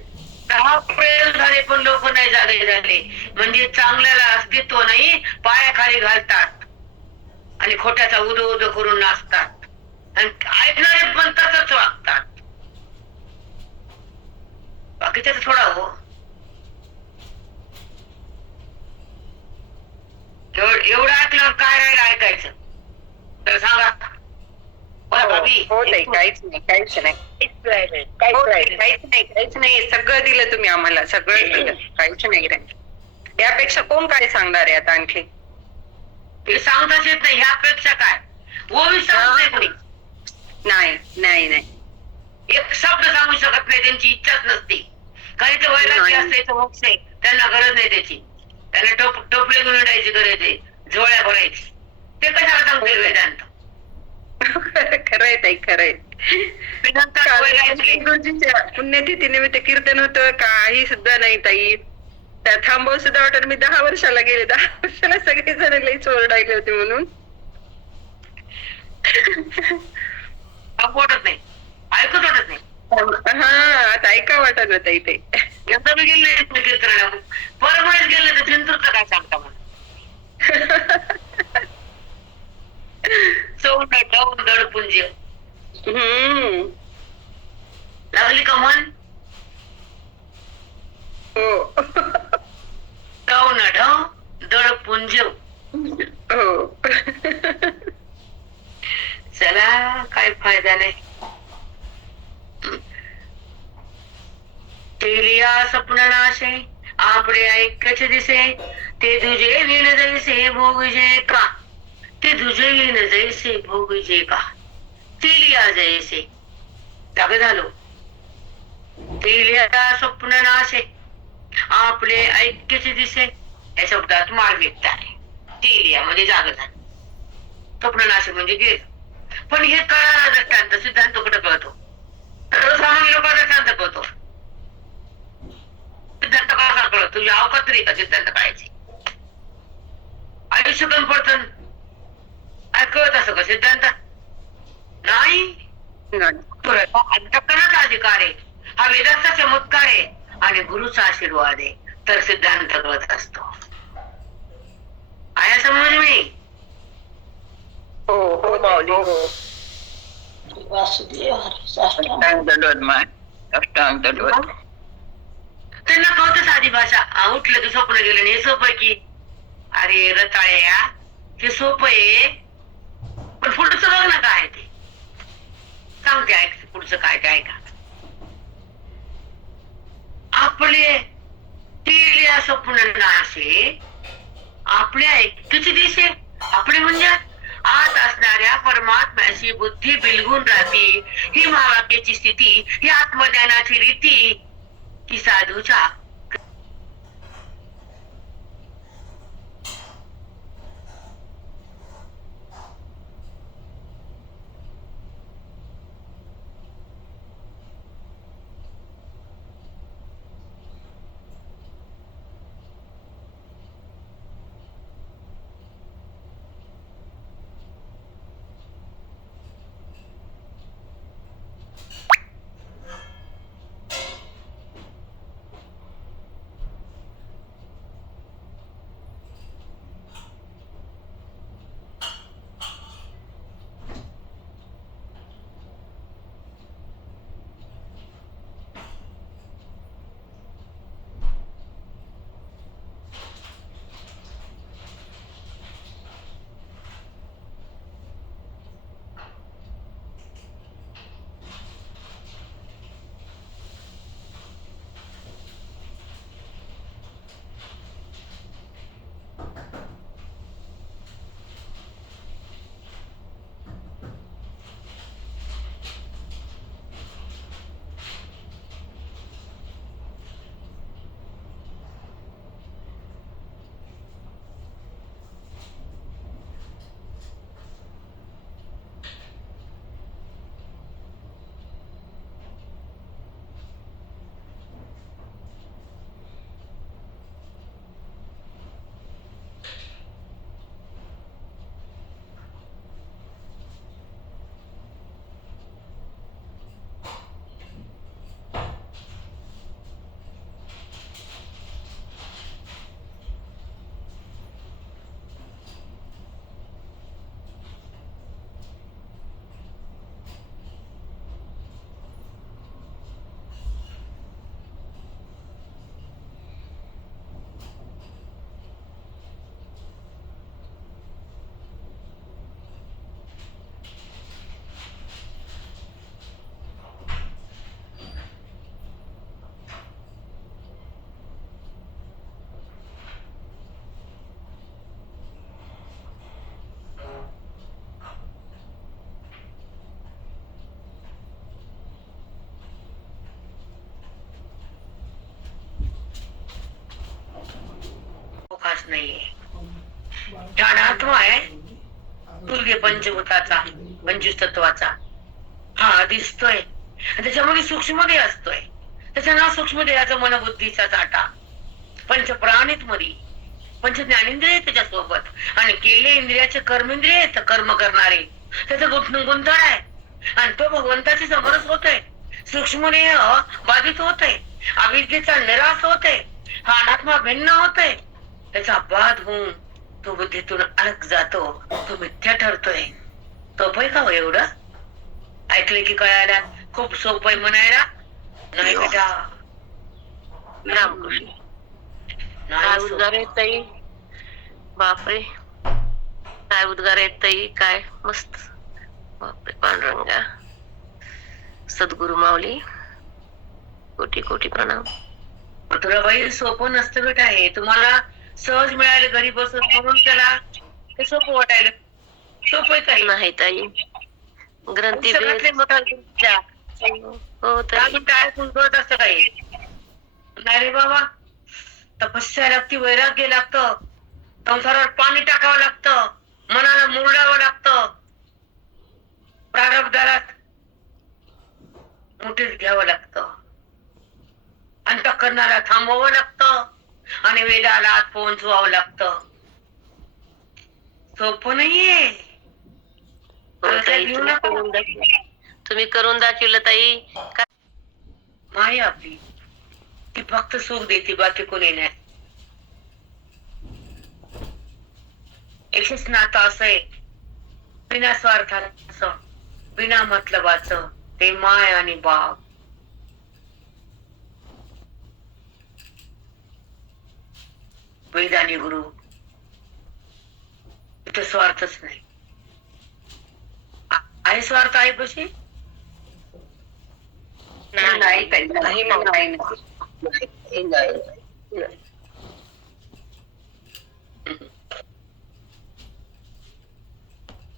10 प्रयोग झाले पण लोक नाही जागे झाले. म्हणजे चांगल्याला अस्तित्व नाही, पायाखाली घालतात आणि खोट्याचा उदो उदो करून नाचतात. आणि ऐकणारे पण तसंच वागतात. बाकीच्याच थोडा हो. एवढं ऐकल्यावर काय राहिलं ऐकायचं तर सांगा. हो ताई, काहीच नाही. सगळं दिलं तुम्ही आम्हाला, सगळं दिलं. काहीच नाही. यापेक्षा कोण काय सांगणार आहे आता आणखी. ते सांगताच येत नाही. ह्यापेक्षा काय ओवी सांगत कोणी नाही. एक शब्द सांगू शकत नाही. त्यांची इच्छाच नसते. काही ते वैराग्य असते, मोक्ष आहे, त्यांना गरज नाही त्याची. त्यांना टोपले घेऊन उडायची गरज आहे, झोळ्या भरायची. ते कशाला सांगते वेदांत. खरंय ताई, खरंय. पुण्यतिथी निमित्त कीर्तन होतं, काही सुद्धा नाही ताई. त्या थांबव सुद्धा वाटत. मी 10 वर्षाला गेले, 10 वर्षाला सगळे जण लई चोरडायले होते म्हणून. वाटत नाही, ऐकत वाटत नाही. हा, आता ऐका वाटत ना ताई ते. एकदा मी गेले कीर्तनाला, परमळेच गेले तर जिंतूरचं काय सांगता मला. दडपुंज लागली का मन. हो. दडपुंज. हो. चला, काय फायदा नाही. तेलिया स्वप्न नाशे आपले ऐक्यच दिसे, ते तुझे विण जैसे भोगजे का, ते तुझे विण जैसे भोगजे का. तेलिया जैसे जाग झालो. तेलिया स्वप्न नाशे आपले ऐक्यच दिसे, या शब्दात मार्मिकता आहे. तेलिया म्हणजे जाग झालं, स्वप्न नाशे म्हणजे गेलं. पण हे कळायला दृष्टांत सिद्धांत कुठं कळतो. सर्वसामान्य लोकांना शांत करतो. सिद्धांत कसा कळत? तुझी अवकात तरी का सिद्धांत कळायची? आयुष्य कमी पडतं कळत असं का सिद्धांत? नाही. अंतःकरणाचा अधिकार आहे, हा वेदाचा चमत्कार आहे आणि गुरुचा आशीर्वाद आहे, तर सिद्धांत कळत असतो. आया समज मी? हो माऊली हो. वासुदेव हरी साष्टांग अष्टांग दंडवत माय, अष्टांग दंडवत. त्यांना कळतं साधी भाषा. उठलं की स्वप्न गेलं आणि हे सोपं आहे की. अरे रताळ्या, हे सोपं आहे, पण पुढचं बघ ना काय ते. सांगते ऐक पुढचं काय ते ऐका. आपले तेल्या स्वप्न नाशे, आपल्या ऐकतीचे दिसे. आपले म्हणजे आत असणाऱ्या परमात्म्याची बुद्धी बिलगून राहते. ही महावाक्याची स्थिती, ही आत्मज्ञानाची रीती, ही साधूच्या अवकाश नाहीये. ध्यानात्मा आहे तुर्य पंचभूताचा, पंचवीस तत्वाचा. हा दिसतोय, त्याच्यामध्ये सूक्ष्मदेह असतोय. त्याच्या नाव सूक्ष्मदेहाचा मनबुद्धीचा साठा. पंचप्राणित मध्ये पंच ज्ञानेंद्रिय त्याच्यासोबत आणि केले इंद्रियाचे कर्मेंद्रिय कर्म करणारे. त्याचं गुंतण आहे आणि तो भगवंताची समरस होतोय. सूक्ष्मदेह बाधित होतोय, अविद्येचा निराश होतोय, हा अनात्मा भिन्न होतोय. त्याचा बाध होऊन तो बुद्धीतून अलग जातो, तो मिथ्या ठरतोय. सोपय का हो एवढं? ऐकले की कळायला खूप सोपय म्हणायला? नाही बेटा, रामकृष्ण. काय नाही उद्गार सोपं. आहेत ताई, बापरे काय उद्गार आहेत ताई, काय मस्त. बापरे पांडुरंगा, सद्गुरु माऊली, कोटी कोटी प्रणाम. तुला बाई सोपं नसतं बेटा. हे तुम्हाला सहज मिळालं घरी बसून, म्हणून त्याला ते सोपं वाटायला. सोपं काही नाही ताई, ग्रंथी सगळ्यातले मोठा तुमच्या हो ताई. काय कळत असतं काही नाही रे बाबा. तपस्या लागती, वैराग्य लागतं, संसारावर पाणी टाकावं लागतं, मनाला मुरडावं लागतं, प्रारब्धाला मुठीत घ्यावं लागतं, अंतःकरणाला थांबवावं लागतं आणि वेदाला आत पोहोचवावं लागतं. सोपं नाहीये. हो ताई, तुम्ही करून दाखवलं ताई. माया आपली ती फक्त सुख देते, बाकी कोणी नाही. एकच नातं असं आहे, बिना स्वार्थाचं, बिना मतलबाचं, ते माय आणि बाप. वेद आणि गुरु, इथं स्वार्थच नाही. आहे स्वार्थ आहे कशी? नाही ताई, नाही, नाही.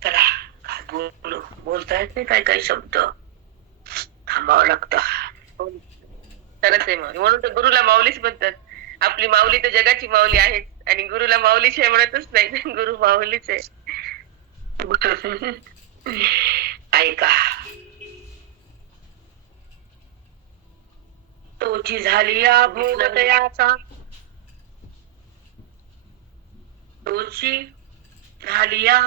चला, काय बोलता येत नाही, काय काही शब्द थांबावं लागतं. खरंच आहे माऊली. म्हणून तर गुरुला माऊलीच म्हणतात. आपली माऊली तर जगाची माऊली आहे आणि गुरुला माऊलीशिवाय म्हणतच नाही. गुरु माऊलीच आहे. ऐका, तोची झाली या भोगतयाचा, तोची झाली या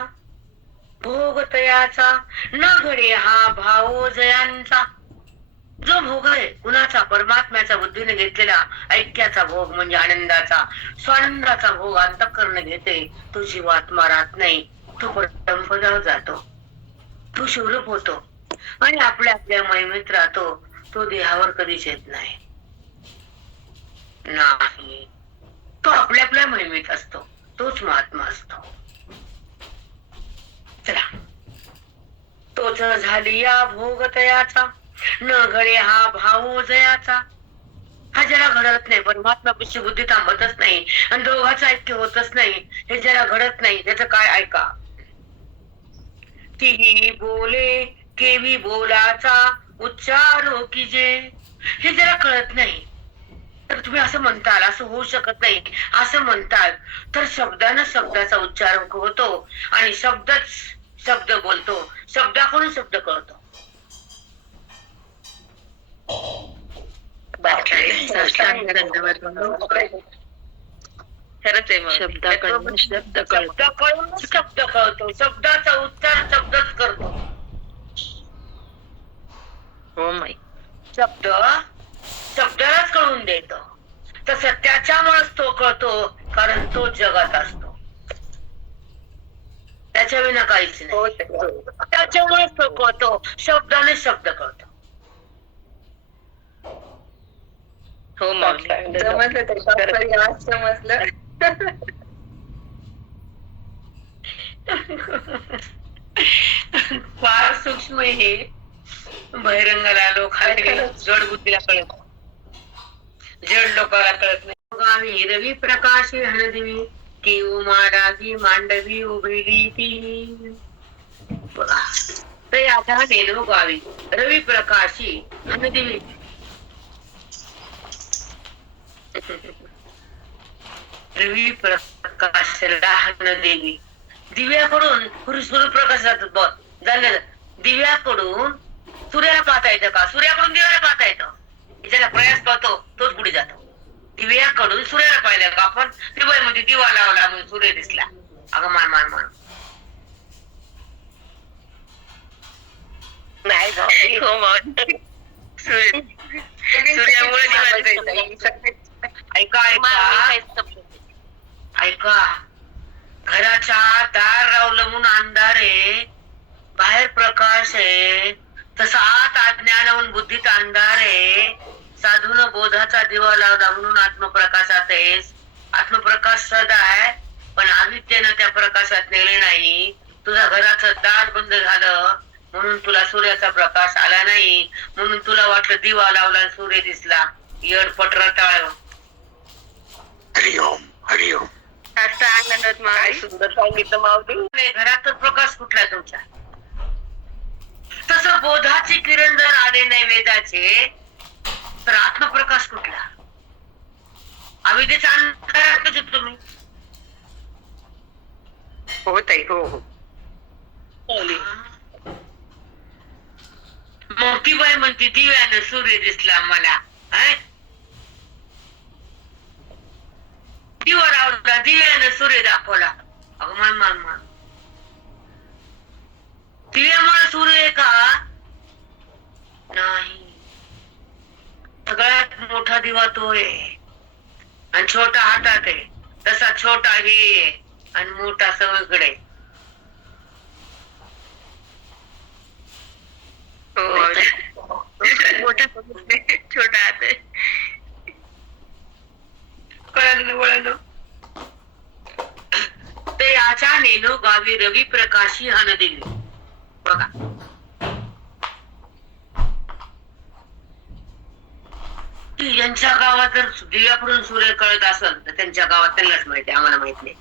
भोगतयाचा, न घडे हा भाव जयांचा. जो भोग आहे कुणाचा? परमात्म्याचा बुद्धीने घेतलेला ऐक्याचा भोग म्हणजे आनंदाचा, स्वानंदाचा भोग अंतःकरण घेते. तो जीवात्मा राहत नाही, तो परमपदावर जातो, तो शिवरूप होतो आणि आपल्या आपल्या महिमेत राहतो. तो देहावर कधीच येत नाही. तो आपल्या आपल्या महिमेत असतो, तोच महात्मा असतो. चला, तोच झाली या भोगतयाचा, न घडे हा भाव जयाचा. हा ज्याला घडत नाही, परमात्मा पिशी बुद्धी थांबतच नाही आणि दोघांचं ऐक्य होतच नाही, हे ज्याला घडत नाही त्याचं काय? ऐका, तीही बोले केवी बोलाचा उच्चारो की जे, हे ज्याला कळत नाही. तर तुम्ही असं म्हणताल, असं होऊ शकत नाही असं म्हणताल, तर शब्दानं शब्दाचा उच्चार होतो आणि शब्दच शब्द बोलतो, शब्दाकडून शब्द कळतो. खरंच आहे माऊली. शब्दाकडून शब्द कळतो, शब्दाचा उच्चार शब्दच करतो. हो माई. शब्द शब्दालाच कळून देतो. तसं त्याच्यामुळेच तो कळतो, कारण तो जगात असतो, त्याच्या विना काहीच नाही. त्याच्यामुळेच तो कळतो, शब्दाने शब्द कळतो. हो माऊली. समजलं ताई, आज समजलं. फार सूक्ष्म हे, बहिरंगाला लोकांना, जड बुद्धीला कळत, जड लोकांना कळत नाही. गावी रवी प्रकाशी हणदिवी, केऊ माडागी मांडवी उभेली ती. बघा, ते आता नेलो गावी रवी प्रकाशी हणदिवी. रवी प्रकाशाला हणदेवी, दिव्याकडून सूर्यप्रकाशात झालं. दिव्याकडून सूर्याला पाहता येतं का? सूर्याकडून दिव्याला पाहता येतं. ज्याला प्रयास पाहतो तोच पुढे जातो. दिव्याकडून सूर्याला पाहिलं का आपण? दिवाळीमध्ये दिवा लावला म्हणून सूर्य दिसला. अगं मान मान मान नाही माऊली. हो माऊली. सूर्यामुळे ऐका ऐका ऐका, घराच्या दार रावलं म्हणून अंधार आहे, बाहेर प्रकाश आहे. तसा आत अज्ञान म्हणून बुद्धीत अंधार आहे. साधून बोधाचा दिवा लावला म्हणून आत्मप्रकाशात आहेस. आत्मप्रकाश सदा आहे, पण अविद्येनं त्या प्रकाशात नेले नाही. तुझ्या घराचं दार बंद झालं म्हणून तुला सूर्याचा प्रकाश आला नाही, म्हणून तुला वाटलं दिवा लावला सूर्य दिसला. येडपट रटाळ. हरिओम हरिओम. सुंदर सांगितलं माऊली. घरात तर प्रकाश कुठला तुमच्या? तसं बोधाचे किरण जर आले नाही वेदाचे, तर आत्मप्रकाश कुठला? अविद्येचा अंधारातच आहे तुम्ही. हो ताई, हो हो. मग ती बाई म्हणते दिव्यानं सूर्य दिसला मला. दिवा लावला, दिव्यानं सूर्य दाखवला. अगं मान मान मान, दिव्यामुळे सूर्य आहे का? नाही, सगळ्यात मोठा दिवा तो आहे आणि छोटा हातात आहे. तसा छोटा हे आणि मोठा सगळीकडे. मोठा छोटा हात आहे. कळलं वळलं. ते याच्या नेनो गावी रवी प्रकाशी हन दिली. बघा, की यांच्या गावात जर दिव्याकडून सूर्य कळत असेल तर त्यांच्या गावात त्यांनाच माहिती, आम्हाला माहित नाही.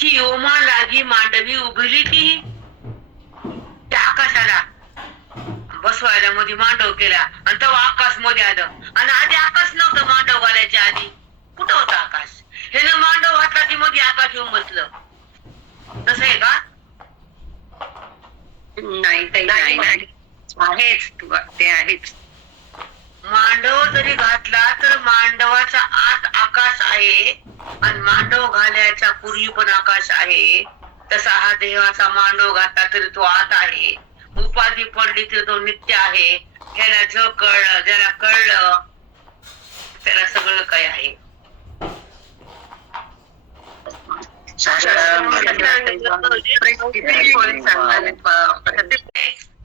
की ओमा लागी मांडवी उभिली ती त्या आकाशाला बसवायला मध्ये मांडव केला आणि तेव्हा आकाश मध्ये आलं. आणि आधी आकाश नव्हतं मांडव घालायच्या आधी. कुठं होतं आकाश? हे ना मांडव घातला की मध्ये आकाश येऊन बसलं. तसं आहे का? नाही ताई, नाही आहेच, ते आहेच. मांडव जरी घातला तर मांडवाच्या आत आकाश आहे आणि मांडव घालायच्या पूर्वी पण आकाश आहे. तसा हा देवाचा मांडव घातला तरी तो आत आहे. उपाधी पडली तरी तो नित्य आहे. त्याला जो कळलं, ज्याला कळलं त्याला सगळं काही आहे.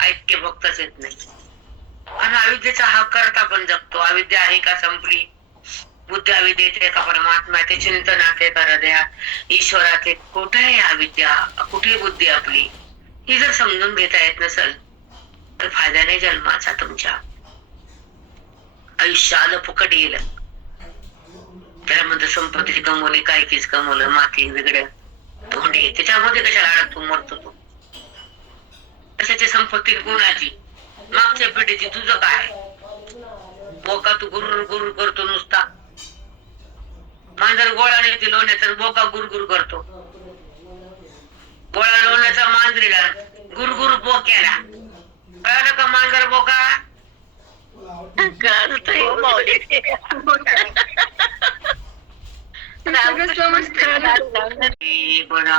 ऐक्य भक्तच येत नाही. आणि अविद्येचा हा करता पण जगतो. अविद्या आहे का संपली? बुद्धी अविद्येचे का परमात्मा ते चिंतनाचे कर द्या ईश्वराचे. कुठे आहे अविद्या, कुठे बुद्धी आपली? ही जर समजून घेता येत नसेल तर फायदा नाही जन्माचा. तुमच्या आयुष्य आलं फुकट गेलं. त्याला म्हणतो संपत्ती कमवली, काय कीच कमवलं, माती वेगळं धोंडे. त्याच्यामध्ये कशाला अडकतो, मरतो तू? कशाची संपत्ती गुणाची? मागच्या पिढीची तुझं काय? बोका तू गुरुर गुरुर करतो नुसता. मांजर गोळा नाही लोण्या तर बोका गुरगुर करतो. गोळा लोण्याचा मांजरीला गुरगुर बोक्याला. कळलं का मांजर बोका? समजतं. बरं